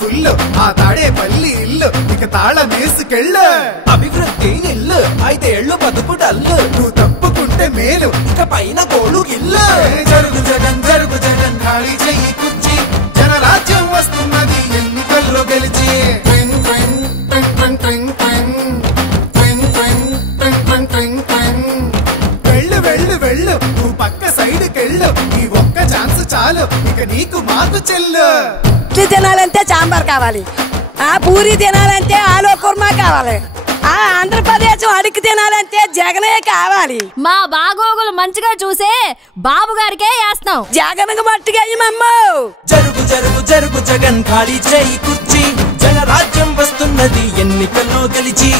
Full ఆ తాడేపల్లి ఇల్లు ఇక తాళం వేసుకెళ్ళు. అభివృద్ధి నిల్లు 5 ఏళ్ళు బతుకు డల్లు నువ్వు తప్పుకుంటే మేలు ఇక పైన గోడు గిల్లు. జరుగు జగన్ ఖాళీ చెయ్యి కుర్చీ జనరాజ్యం వస్తున్నది ఎన్నికల్లో గెలిచి. వెళ్ళు వెళ్ళు వెళ్ళు నువ్వు పక్క సైడ్కెళ్ళు ఈ ఒక్క ఛాన్స్ చాలు ఇక నీకు మాకు చెల్లు. ఇడ్లీ తినాలంటే సాంబార్ కావాలి, ఆ పూరి తినాలంటే ఆలు కుర్మా కావాలి, ఆ ఆంధ్రప్రదేశ్ అడిగి తినాలంటే జగనే కావాలి. మా బాగోగులు మంచిగా చూసే బాబు గారికే వేస్తాం. జగన్కు మట్టిగా జరుగు జరుగు జరుగు జగన్ ఖాళీ చేయి కుర్చీ జనరాజ్యం వస్తున్నది ఎన్నికల్లో గెలిచి.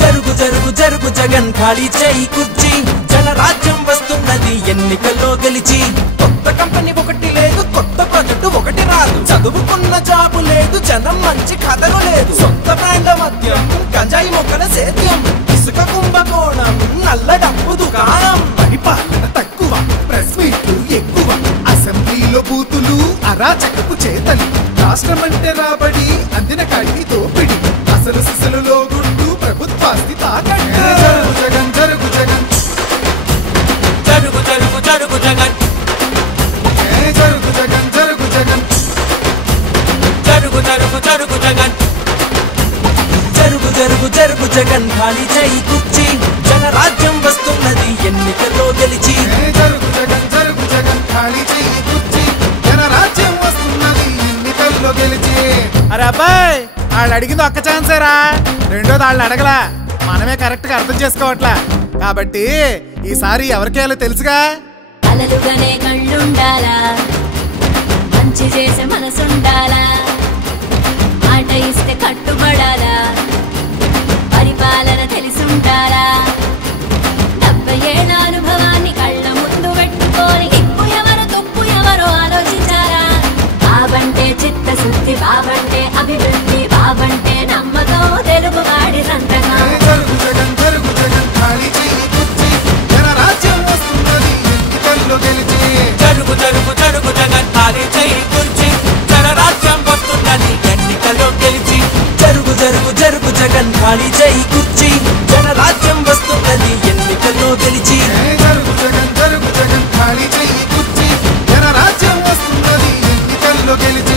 జరుగు జరుగు జరుగు జగన్ ఖాళీ చేయి కుర్చీ జనరాజ్యం వస్తున్నది ఎన్నికల్లో గెలిచి. కొత్త కంపెనీ ఒకటి లేదు, కొత్త ప్రాజెక్టు ఒకటి రాదు, చదువుకున్న జాబు లేదు, జనం మంచి కథలు లేదు, సొంత బ్రాండ్ మద్యం గంజాయి మొక్కల సేద్యం, ఇసుక కుంభకోణం నల్ల డబ్బు దుకాణం. పరిపాలన తక్కువ, ప్రెస్ మీట్లు ఎక్కువ, అసెంబ్లీలో బూతులు అరాచకపు చేతలు, రాష్ట్రమంటే రాబడి అందిన కాడికి దోపిడి, అసలు సిసలులో గుడ్డు ప్రభుత్వాస్తి తాకట్టు. జరుగు జగన్ జరుగు జరుగు జరుగు జగన్ జరుగు జగన్ జరుగు జగన్ జరుగు జరుగు జరుగు జగన్ జరుగు జరుగు జరుగు జగన్ ఖాళీ చేయి కుర్చీ జనరాజ్యం వస్తున్నది ఎన్నికల్లో గెలిచి. జరుగు జగన్ ఖాళీ చెయ్యి కుర్చీ జనరాజ్యం వస్తున్నది ఎన్నికల్లో గెలిచి. అరే అబ్బాయి వాళ్ళు అడిగింది ఒక్క ఛాన్సేరా, రెండోది వాళ్ళు అడగలా, మనమే కరెక్ట్ గా అర్థం చేసుకోవట్లా. కాబట్టి ఈసారి ఎవరికేయాలో తెలుసుగా. అలలుగానే కళ్ళుండాలా, మంచి చేసే మనసుండాలా, మాట ఇస్తే కట్టుబడాలా, పరిపాలన తెలిసుండాలా, 70 ఏళ్ల అనుభవాన్ని కళ్ళ ముందు పెట్టుకొని ఇప్పు ఎవరు తుప్పు ఎవరో ఆలోచించాలా. బాబంటే చిత్తశుద్ధి, బాబంటే అభివృద్ధి, బాబంటే నమ్మకం, తెలుగువాడి సంతకం. జరుగు జగన్ ఖాళీ చెయ్యి కుర్చీ జనరాజ్యం వస్తున్నది ఎన్నికల్లో గెలిచి. జరుగు జరుగు జరుగు జగన్ ఖాళీ చేయి కుర్చీ జనరాజ్యం వస్తున్నది ఎన్నికల్లో గెలిచి. జరుగు జరుగు జరుగు జగన్ ఖాళీ చేయి కుర్చీ జనరాజ్యం వస్తున్నది ఎన్నికల్లో గెలిచి. జరుగు జగన్ ఖాళీ చెయ్యి కుర్చీ జనరాజ్యం వస్తున్నది ఎన్నికల్లో గెలిచి.